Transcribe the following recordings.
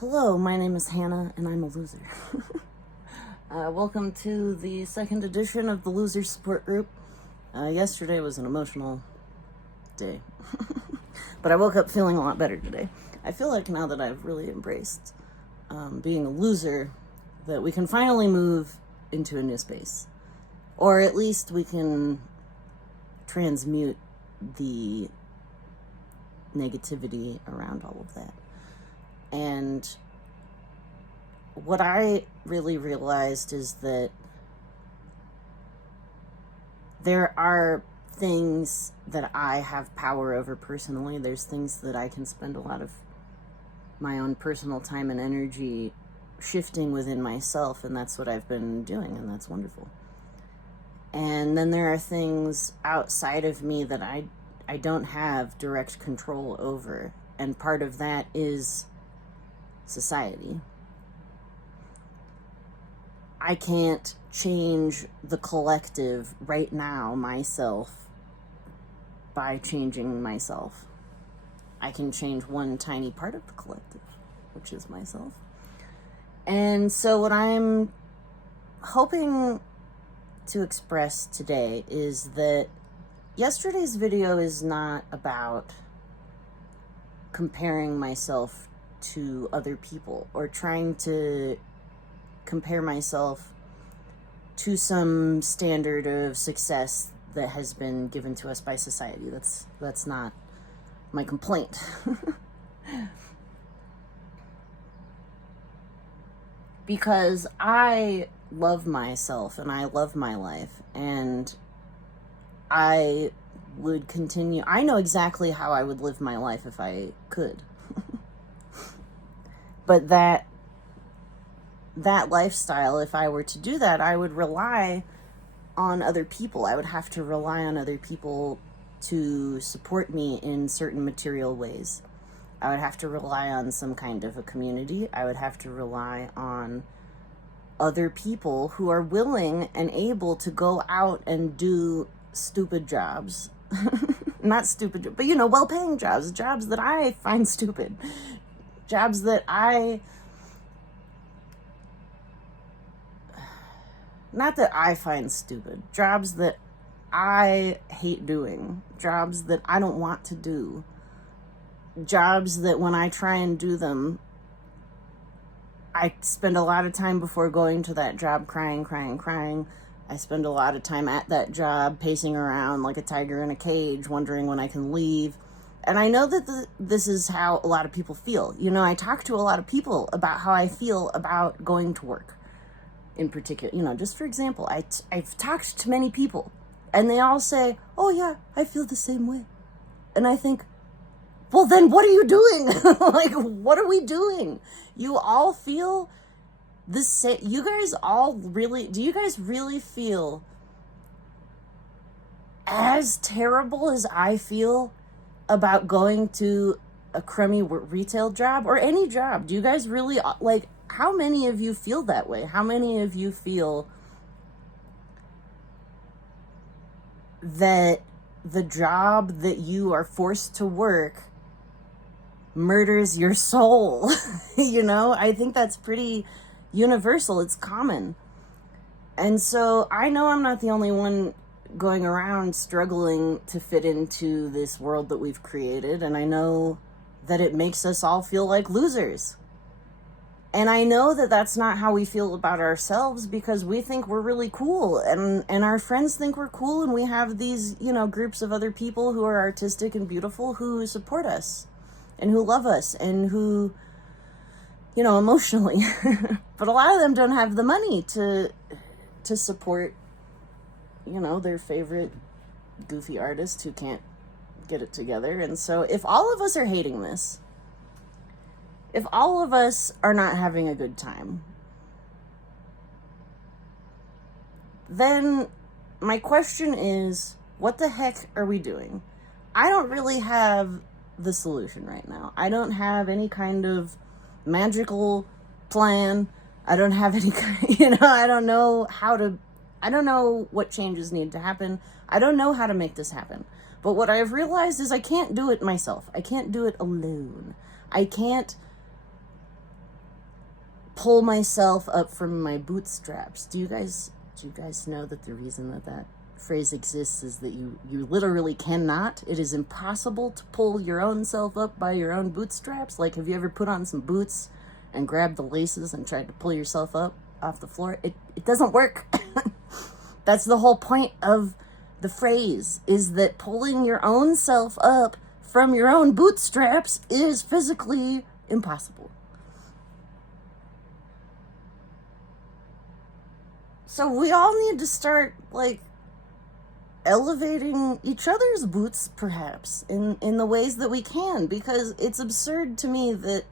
Hello, my name is Hannah, and I'm a loser. Welcome to the second edition of the Loser Support Group. Yesterday was an emotional day, but I woke up feeling a lot better today. I feel like now that I've really embraced being a loser, that we can finally move into a new space. Or at least we can transmute the negativity around all of that. And what I really realized is that there are things that I have power over personally. There's things that I can spend a lot of my own personal time and energy shifting within myself, and that's what I've been doing, and that's wonderful. And then there are things outside of me that I don't have direct control over, and part of that is society. I can't change the collective right now, myself, by changing myself. I can change one tiny part of the collective, which is myself. And so what I'm hoping to express today is that yesterday's video is not about comparing myself to other people or trying to compare myself to some standard of success that has been given to us by society. That's not my complaint. Because I love myself and I love my life, and I would continue. I know exactly how I would live my life if I could. But that lifestyle, if I were to do that, I would rely on other people. I would have to rely on other people to support me in certain material ways. I would have to rely on some kind of a community. I would have to rely on other people who are willing and able to go out and do stupid jobs. Not stupid, but well-paying jobs that I find stupid. Jobs that not that I find stupid, jobs that I hate doing, jobs that I don't want to do, jobs that when I try and do them, I spend a lot of time before going to that job crying. I spend a lot of time at that job pacing around like a tiger in a cage, wondering when I can leave. And I know that this is how a lot of people feel. I talk to a lot of people about how I feel about going to work in particular. Just for example, I've talked to many people and they all say, oh yeah, I feel the same way. And I think, well, then what are you doing? Like, what are we doing? You all feel the same. Do you guys really feel as terrible as I feel about going to a crummy retail job or any job? Do you guys really, how many of you feel that way? How many of you feel that the job that you are forced to work murders your soul? I think that's pretty universal. It's common. And so I know I'm not the only one going around struggling to fit into this world that we've created, and I know that it makes us all feel like losers. And I know that that's not how we feel about ourselves, because we think we're really cool, and our friends think we're cool, and we have these, groups of other people who are artistic and beautiful who support us and who love us and who, emotionally. But a lot of them don't have the money to support their favorite goofy artist who can't get it together. And so if all of us are hating this, if all of us are not having a good time, then my question is, what the heck are we doing? I don't really have the solution right now. I don't have any kind of magical plan. I don't have any kind, I don't know what changes need to happen. I don't know how to make this happen. But what I've realized is I can't do it myself. I can't do it alone. I can't pull myself up from my bootstraps. Do you guys know that the reason that that phrase exists is that you literally cannot? It is impossible to pull your own self up by your own bootstraps. Like, have you ever put on some boots and grabbed the laces and tried to pull yourself up off the floor? It doesn't work. That's the whole point of the phrase, is that pulling your own self up from your own bootstraps is physically impossible. So we all need to start, like, elevating each other's boots, perhaps, in the ways that we can, because it's absurd to me that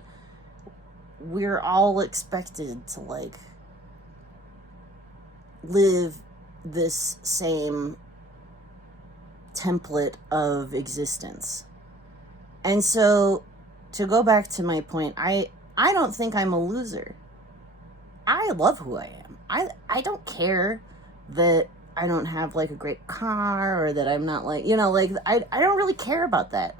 we're all expected to, like, live this same template of existence. And so, to go back to my point, I don't think I'm a loser. I love who I am. I don't care that I don't have, like, a great car, or that I'm not, like, you know, like, I don't really care about that.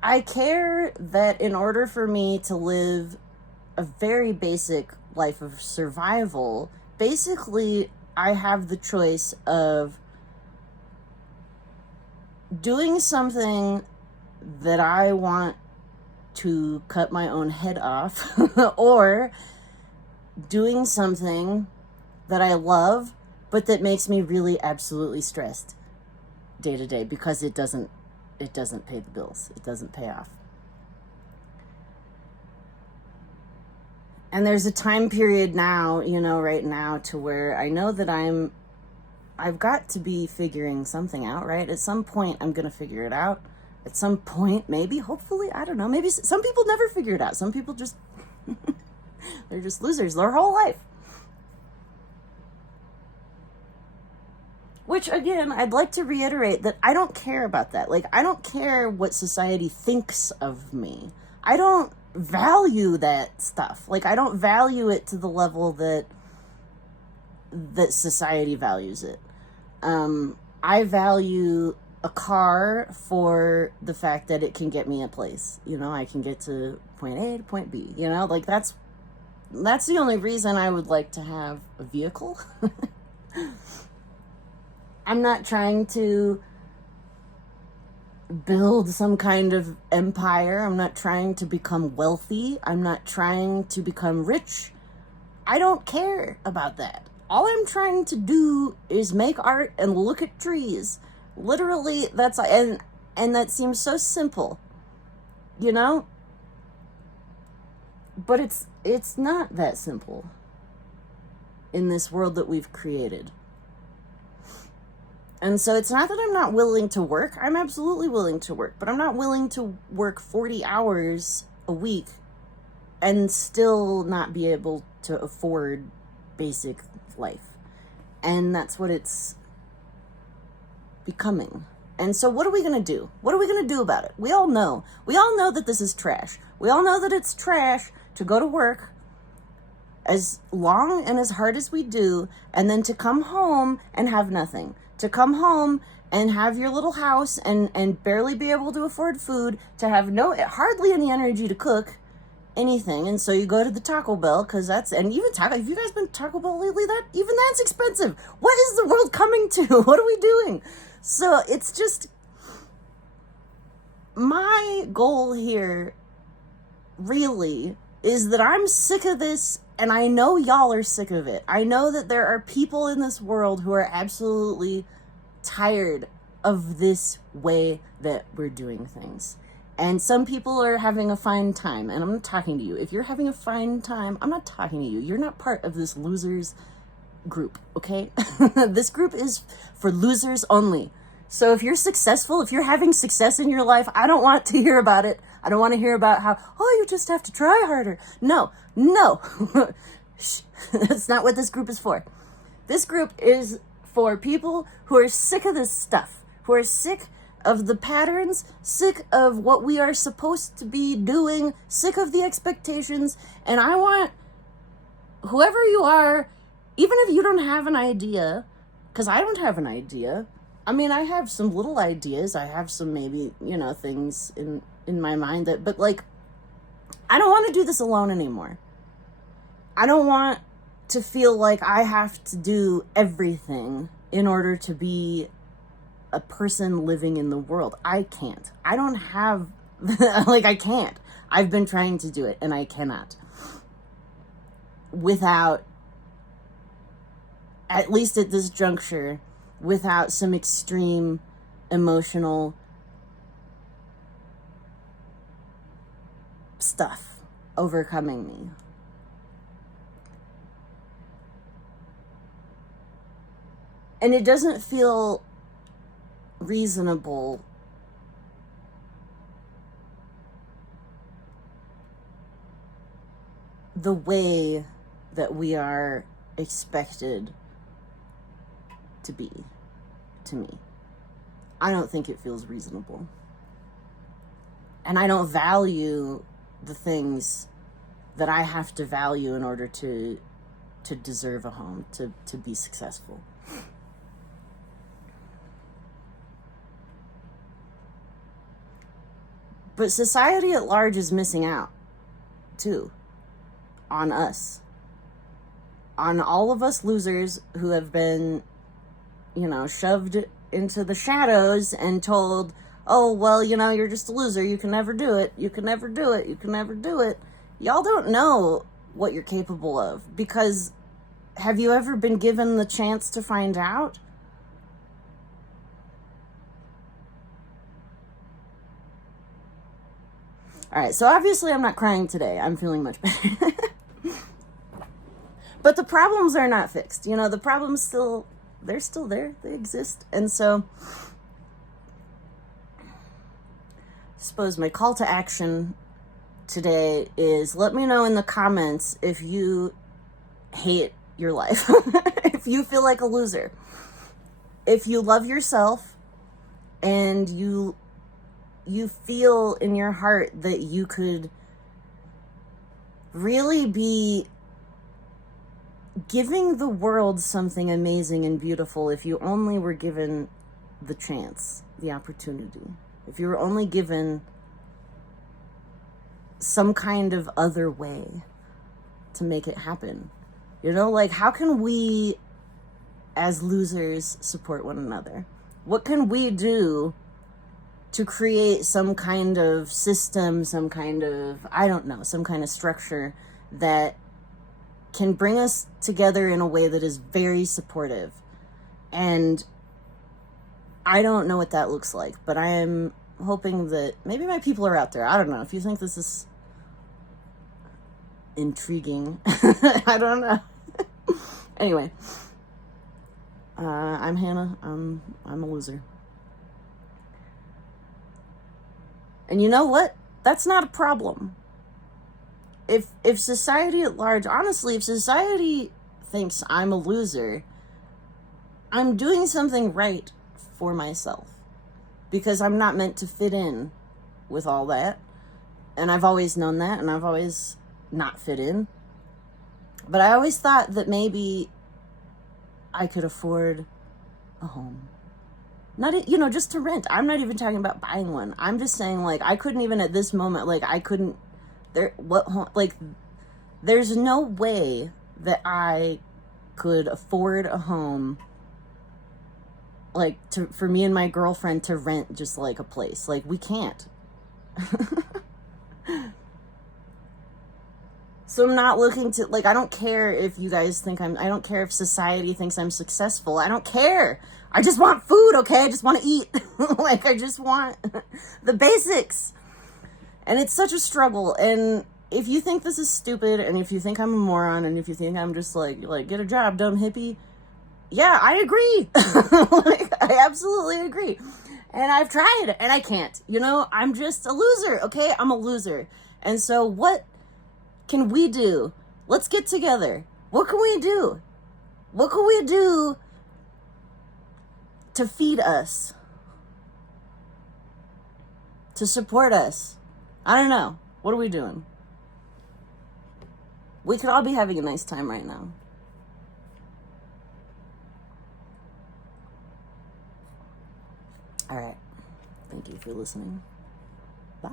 I care that in order for me to live a very basic life of survival, basically, I have the choice of doing something that I want to cut my own head off, or doing something that I love, but that makes me really absolutely stressed day to day, because it doesn't pay the bills. It doesn't pay off. And there's a time period now, you know, right now, to where I know that I've got to be figuring something out, right? At some point, I'm going to figure it out. At some point, maybe, hopefully, I don't know. Maybe some people never figure it out. Some people just, they're just losers their whole life. Which, again, I'd like to reiterate that I don't care about that. Like, I don't care what society thinks of me. I don't value that stuff. Like, I don't value it to the level that society values it. I value a car for the fact that it can get me a place. You know, I can get to point A to point B. You know, like, that's the only reason I would like to have a vehicle. I'm not trying to build some kind of empire. I'm not trying to become wealthy. I'm not trying to become rich. I don't care about that. All I'm trying to do is make art and look at trees. Literally, that's, and that seems so simple, you know? But it's not that simple in this world that we've created. And so it's not that I'm not willing to work. I'm absolutely willing to work, but I'm not willing to work 40 hours a week and still not be able to afford basic life. And that's what it's becoming. And so what are we going to do? What are we going to do about it? We all know that this is trash. We all know that it's trash to go to work as long and as hard as we do, and then to come home and have nothing. To come home and have your little house and barely be able to afford food, to have hardly any energy to cook anything. And so you go to the Taco Bell, because that's, and even have you guys been to Taco Bell lately? Even that's expensive. What is the world coming to? What are we doing? So it's just, my goal here really is that I'm sick of this, and I know y'all are sick of it. I know that there are people in this world who are absolutely tired of this way that we're doing things. And some people are having a fine time, and I'm not talking to you. If you're having a fine time, I'm not talking to you. You're not part of this losers group, okay? This group is for losers only. So if you're successful, if you're having success in your life, I don't want to hear about it. I don't want to hear about how, oh, you just have to try harder. No. That's not what this group is for. This group is for people who are sick of this stuff, who are sick of the patterns, sick of what we are supposed to be doing, sick of the expectations. And I want whoever you are, even if you don't have an idea, because I don't have an idea. I mean, I have some little ideas. I have some maybe, things in my mind but like, I don't want to do this alone anymore. I don't want to feel like I have to do everything in order to be a person living in the world. I can't. I don't have, like, I can't. I've been trying to do it and I cannot. Without, at least at this juncture, without some extreme emotional stuff overcoming me. And it doesn't feel reasonable the way that we are expected to be, to me. I don't think it feels reasonable. And I don't value the things that I have to value in order to deserve a home, to be successful. But society at large is missing out, too, on us. On all of us losers who have been, shoved into the shadows and told, oh, well, you're just a loser. You can never do it. You can never do it. You can never do it. Y'all don't know what you're capable of, because have you ever been given the chance to find out? All right, so obviously I'm not crying today. I'm feeling much better. But the problems are not fixed. The problems they're still there. They exist. And so, I suppose my call to action today is, let me know in the comments if you hate your life. If you feel like a loser. If you love yourself and you feel in your heart that you could really be giving the world something amazing and beautiful if you only were given the chance, the opportunity. If you were only given some kind of other way to make it happen. How can we as losers support one another? What can we do to create some kind of system, some kind of structure that can bring us together in a way that is very supportive? And I don't know what that looks like, but I am hoping that maybe my people are out there. I don't know. If you think this is intriguing, I don't know. Anyway, I'm Hannah. I'm a loser. And you know what? That's not a problem. If society at large, honestly, if society thinks I'm a loser, I'm doing something right for myself, because I'm not meant to fit in with all that. And I've always known that, and I've always not fit in. But I always thought that maybe I could afford a home. Not, just to rent. I'm not even talking about buying one. I'm just saying, I couldn't even at this moment, there's no way that I could afford a home, for me and my girlfriend to rent just a place. We can't. So I'm not looking to, I don't care if you guys think I don't care if society thinks I'm successful. I don't care. I just want food, okay? I just want to eat. I just want the basics. And it's such a struggle. And if you think this is stupid, and if you think I'm a moron, and if you think I'm just get a job, dumb hippie, yeah, I agree. I absolutely agree. And I've tried, and I can't. I'm just a loser, okay? I'm a loser. And so what can we do? Let's get together. What can we do? What can we do to feed us? To support us? I don't know. What are we doing? We could all be having a nice time right now. All right. Thank you for listening. Bye.